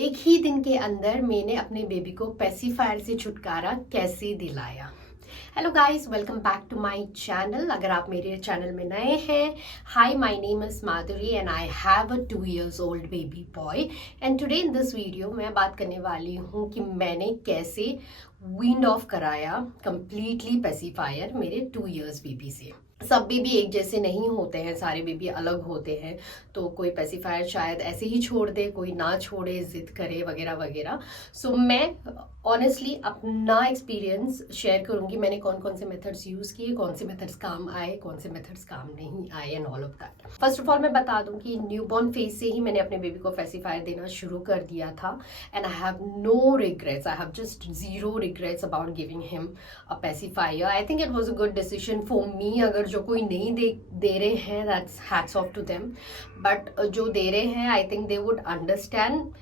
एक ही दिन के अंदर मैंने अपने बेबी को पेसिफायर से छुटकारा कैसे दिलाया। Hello guys, welcome back to my channel. अगर आप मेरे चैनल में नए हैं, hi, my name is Madhuri and I have a 2 years old baby boy. And today in this video मैं बात करने वाली हूँ कि मैंने कैसे वींड ऑफ कराया कंप्लीटली पेसिफायर मेरे 2 years बेबी से। सब बेबी एक जैसे नहीं होते हैं, सारे बेबी अलग होते हैं। तो कोई पेसिफायर शायद ऐसे ही छोड़ दे, कोई ना छोड़े, जिद करे वगैरह वगैरह। सो मैं ऑनेस्टली अपना एक्सपीरियंस शेयर करूंगी। मैंने कौन कौन से मेथड्स यूज किए, कौन से मेथड्स काम आए, कौन से मेथड्स काम नहीं आए and all of that. First of all मैं बता दूं कि न्यूबॉर्न फेज से ही मैंने अपने बेबी को पेसिफायर देना शुरू कर दिया था and I have no regrets, I have just zero regrets about giving him a pacifier. I think it was a good decision for me. अगर जो कोई नहीं दे रहे हैं, that's hats off to them, but जो दे रहे हैं I think they would understand.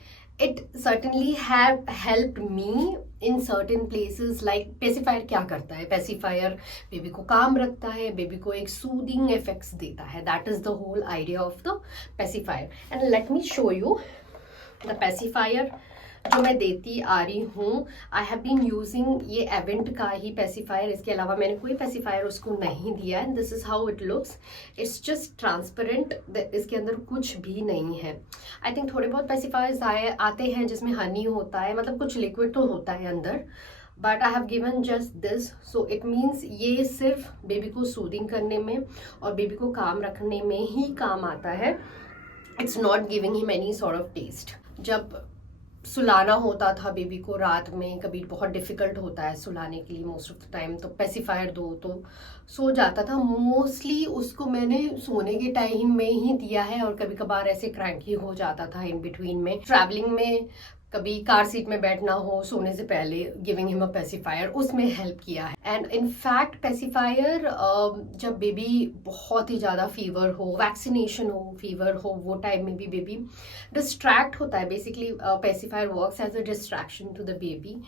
It certainly have helped me in certain places. Like pacifier क्या करता है? पेसिफायर बेबी को काम रखता है, बेबी को एक सूदिंग इफेक्ट्स देता है। That is the whole idea of the pacifier. And let me show you the pacifier जो मैं देती आ रही हूँ। आई हैव बीन यूजिंग ये एवेंट का ही पेसिफायर, इसके अलावा मैंने कोई पेसिफायर उसको नहीं दिया है। This is how it looks. It's just transparent, इसके अंदर कुछ भी नहीं है। आई थिंक थोड़े बहुत पेसिफायर्स आते हैं जिसमें हनी होता है, मतलब कुछ लिक्विड तो होता है अंदर, but I have given just this. So it means ये सिर्फ बेबी को सूदिंग करने में और बेबी को काम रखने में ही काम आता है। It's not giving him any sort of taste. जब सुलाना होता था बेबी को रात में, कभी बहुत डिफिकल्ट होता है सुलाने के लिए मोस्ट ऑफ द टाइम, तो पेसिफायर दो तो सो जाता था। मोस्टली उसको मैंने सोने के टाइम में ही दिया है और कभी कभार ऐसे क्रैंकी हो जाता था इन बिटवीन में, ट्रैवलिंग में, कभी कार सीट में बैठना हो सोने से पहले, गिविंग हिम अ पेसिफायर उसमें हेल्प किया है। एंड इनफैक्ट पेसिफायर जब बेबी बहुत ही ज़्यादा फीवर हो, वैक्सीनेशन हो, फीवर हो, वो टाइम में भी बेबी डिस्ट्रैक्ट होता है। Basically pacifier works as a distraction to the baby,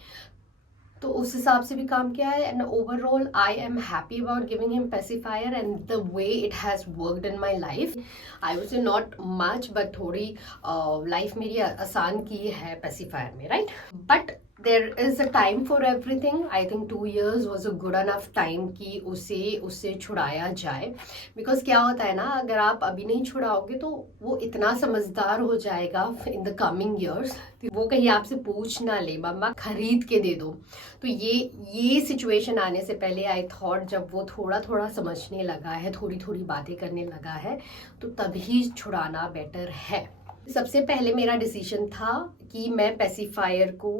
तो उस हिसाब से भी काम किया है। And overall I am happy about giving him pacifier and the way it has worked in my life. I would say not much, but थोड़ी life मेरी आसान की है पेसिफायर में, right? But there is a time for everything. I think 2 years was a good enough time कि उससे छुड़ाया जाए। बिकॉज क्या होता है ना, अगर आप अभी नहीं छुड़ाओगे तो वो इतना समझदार हो जाएगा इन द कमिंग ईयर्स, वो कहीं आपसे पूछ ना ले, मम्मा खरीद के दे दो। तो ये सिचुएशन आने से पहले आई थॉट, जब वो थोड़ा थोड़ा समझने लगा है, थोड़ी थोड़ी बातें करने लगा है, तो तभी छुड़ाना बेटर है। सबसे पहले मेरा डिसीजन था कि मैं पेसिफायर को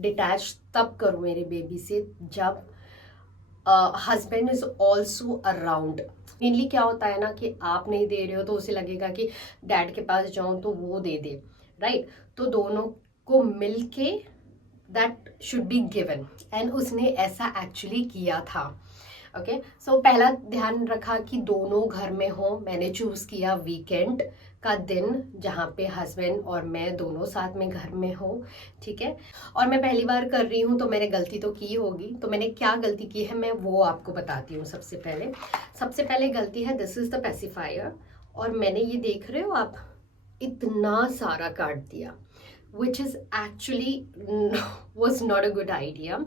डिटैच तब करूँ मेरे बेबी से जब husband is also around. Mainly क्या होता है ना कि आप नहीं दे रहे हो तो उसे लगेगा कि डैड के पास जाऊं तो वो दे दे, राइट? तो दोनों को मिलके that should be given, and उसने ऐसा एक्चुअली किया था। ओके, सो पहला ध्यान रखा कि दोनों घर में हो। मैंने चूज किया वीकेंड का दिन जहाँ पे हस्बैंड और मैं दोनों साथ में घर में हो, ठीक है? और मैं पहली बार कर रही हूँ तो मैंने गलती तो की होगी, तो मैंने क्या गलती की है मैं वो आपको बताती हूँ। सबसे पहले गलती है, दिस इज द पेसिफायर, और मैंने ये देख रहे हो आप, इतना सारा काट दिया, which is actually was not a good idea।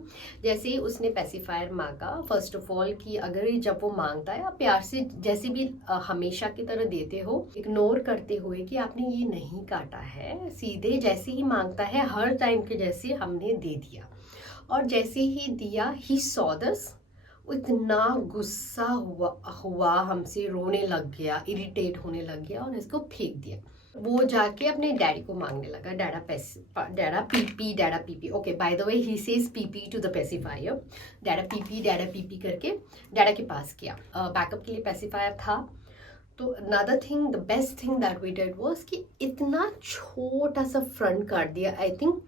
जैसे ही उसने पेसिफायर मांगा, फर्स्ट ऑफ ऑल कि अगर जब वो मांगता है आप प्यार से जैसे भी हमेशा की तरह देते हो, इग्नोर करते हुए कि आपने ये नहीं काटा है, सीधे जैसे ही मांगता है हर टाइम के जैसे हमने दे दिया। और जैसे ही दिया, ही सॉ दिस, इतना गुस्सा हुआ हमसे, रोने लग गया, इरिटेट होने लग गया और इसको फेंक दिया। वो जाके अपने डैडी को मांगने लगा, dada peepee. Okay, by the way he says peepee to the pacifier. Dada peepee करके डैडा के पास किया। बैकअप के लिए पेसिफायर था। तो another thing, the best thing that we did was कि इतना छोटा सा फ्रंट काट दिया। आई थिंक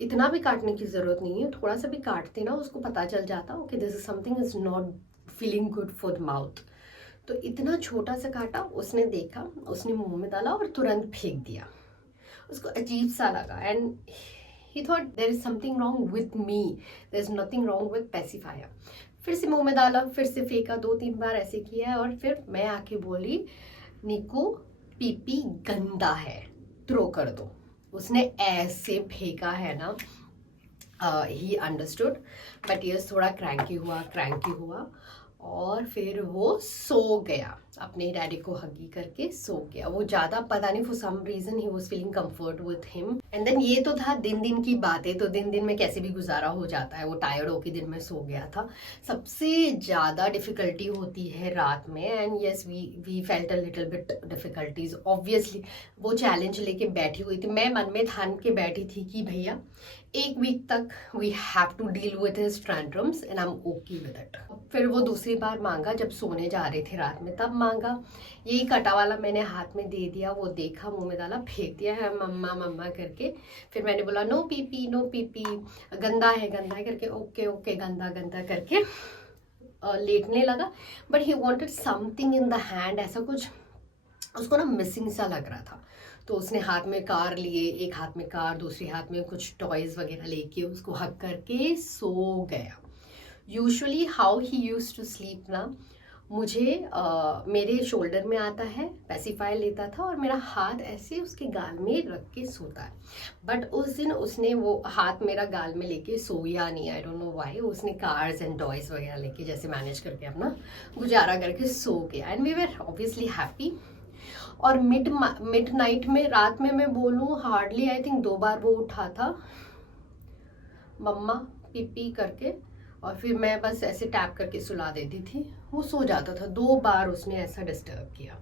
इतना भी काटने की जरूरत नहीं है, थोड़ा सा भी काटते ना उसको पता चल जाता okay this is something is not feeling good for the mouth. तो इतना छोटा सा काटा, उसने देखा, उसने मुंह में डाला और तुरंत फेंक दिया। उसको अजीब सा लगा and he thought there is something wrong with me, there is nothing wrong with pacifier. फिर से मुंह में डाला, फिर से फेंका, 2-3 बार ऐसे किया और फिर मैं आके बोली, निकू पीपी गंदा है, थ्रो कर दो। उसने ऐसे फेंका है ना, ही अंडरस्टूड, बट यस थोड़ा क्रैंकी हुआ और फिर वो सो गया, अपने डैडी को हगी करके सो गया। वो ज़्यादा पता नहीं, for some reason he was feeling comfort with him. And then ये तो था दिन की बातें, तो दिन में कैसे भी गुजारा हो जाता है। वो टायर्ड होके दिन में सो गया था। सबसे ज़्यादा डिफिकल्टी होती है रात में, and yes we felt a little bit difficulties obviously. वो चैलेंज लेके बैठी हुई थी, मैं मन में ठान के बैठी थी कि भैया 1 वीक तक we have to deal with his tantrums and I am okay with it. फिर वो दूसरी बार मांगा, जब सोने जा रहे थे रात में तब मांगा। यही कटा वाला मैंने हाथ में दे दिया, वो देखा, मुंह में डाला, फेंक दिया है मम्मा मम्मा करके। फिर मैंने बोला नो पीपी, गंदा है करके, ओके गंदा करके लेटने लगा। But he wanted something in the hand, ऐसा कुछ उसको ना मिसिंग सा लग रहा था। तो उसने हाथ में कार लिए, एक हाथ में कार, दूसरे हाथ में कुछ टॉयज वगैरह लेके उसको हक करके सो गया। Usually how he used to sleep ना, मुझे मेरे शोल्डर में आता है, पेसिफायर लेता था और मेरा हाथ ऐसे उसके गाल में रख के सोता है। बट उस दिन उसने वो हाथ मेरा गाल में लेके सोया नहीं, आई डोंट नो व्हाई। उसने कार्स एंड टॉयज वगैरह लेके जैसे मैनेज करके अपना गुजारा करके सो गया, and we were obviously happy. और मिड नाइट में, रात में मैं बोलूँ हार्डली आई थिंक 2 बार वो उठा था, मम्मा पीपी करके, और फिर मैं बस ऐसे टैप करके सुला देती थी, वो सो जाता था। 2 बार उसने ऐसा डिस्टर्ब किया।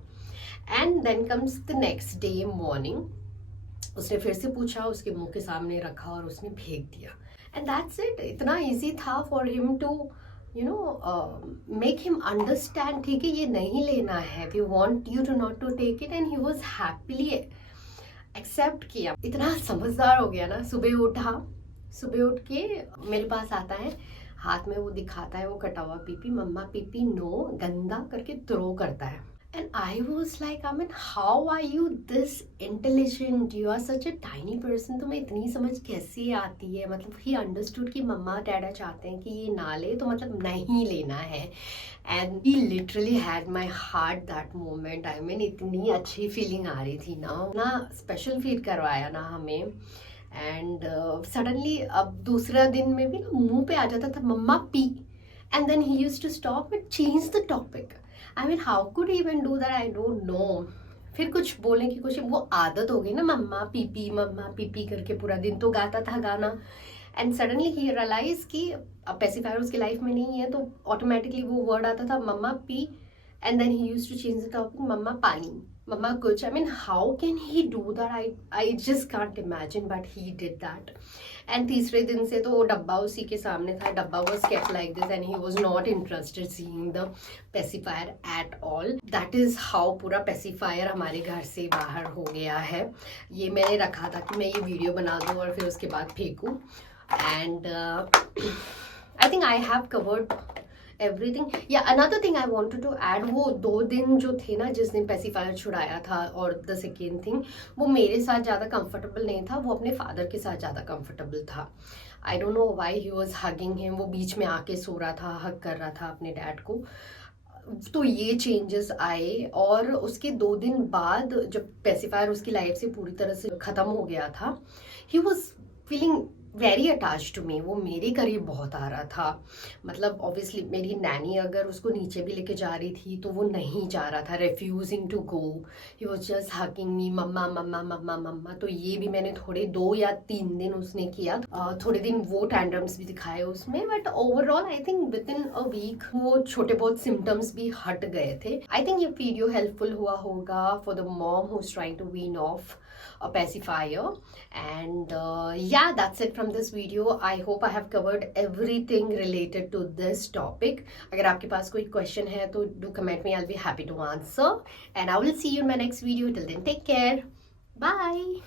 And then comes the next day morning, उसने फिर से पूछा, उसके मुंह के सामने रखा और उसने फेंक दिया। And that's it. इतना ईजी था for him to make him understand, ठीक है ये नहीं लेना है, we want you to not to take it, and he was happily accept किया। इतना समझदार हो गया ना। सुबह उठ के मेरे पास आता है, हाथ में वो दिखाता है वो कटा हुआ पीपी, मम्मा पीपी नो, गंदा करके थ्रो करता है। And I was like, I mean how are you this intelligent, you are such a tiny person, तुम्हें इतनी समझ कैसे आती है। मतलब ही अंडरस्टूड कि मम्मा डैडा चाहते हैं कि ये ना ले, तो मतलब नहीं लेना है। And he literally had my heart that moment. I mean इतनी अच्छी फीलिंग आ रही थी ना स्पेशल फील करवाया ना हमें। एंड सडनली अब दूसरा दिन में भी ना मुंह पे आ जाता था मम्मा पी, and then he used to stop and change the topic. I mean how could even do that, I don't know. फिर कुछ बोलने की कोशिश, वो आदत हो गई ना मम्मा पीपी करके, पूरा दिन तो गाता था गाना। एंड सडनली ही रियलाइज कि अब पेसिफायर उसकी लाइफ में नहीं है, तो ऑटोमेटिकली वो वर्ड आता था मम्मा पी, and then he used to change the topic, मम्मा पानी, मम्मा कुछ। I mean how can he do that, I just can't imagine, but he did that. And तीसरे दिन से तो वो डब्बा उसी के सामने था, डब्बा was kept like this, and he was not interested seeing the pacifier at all. That is how पूरा पेसिफायर हमारे घर से बाहर हो गया है। ये मैंने रखा था कि मैं ये वीडियो बना दूँ और फिर उसके बाद फेंकूँ। And I think I have covered everything. या another thing I wanted to add, वो 2 दिन जो थे ना जिस दिन पेसिफायर छुड़ाया था, और द सेकेंड थिंग, वो मेरे साथ ज़्यादा कंफर्टेबल नहीं था, वो अपने फादर के साथ ज़्यादा कंफर्टेबल था। आई don't know why he was hugging him, वो बीच में आके सो रहा था, हग कर रहा था अपने डैड को। तो ये चेंजेस आए। और उसके 2 दिन बाद जब पेसिफायर उसकी लाइफ से पूरी तरह से ख़त्म हो गया था, he was feeling very attach to me. वो मेरे करीब बहुत आ रहा था। मतलब ऑब्वियसली मेरी नैनी अगर उसको नीचे भी लेके जा रही थी तो वो नहीं जा रहा था, refusing to go, he was just hugging me, मम्मा मम्मा मम्मा मम्मा। तो ये भी मैंने थोड़े 2 या 3 दिन उसने किया। थोड़े दिन वो टैंड्रम्स भी दिखाए उसमें, but overall I think within a week वो छोटे बहुत सिम्टम्स भी हट गए थे। आई थिंक ये वीडियो हेल्पफुल हुआ होगा for the mom who is trying to wean off a pacifier. And yeah, that's it from this video. I hope I have covered everything related to this topic. अगर आपके पास कोई question है तो do comment me, I'll be happy to answer, and I will see you in my next video. Till then, take care. Bye.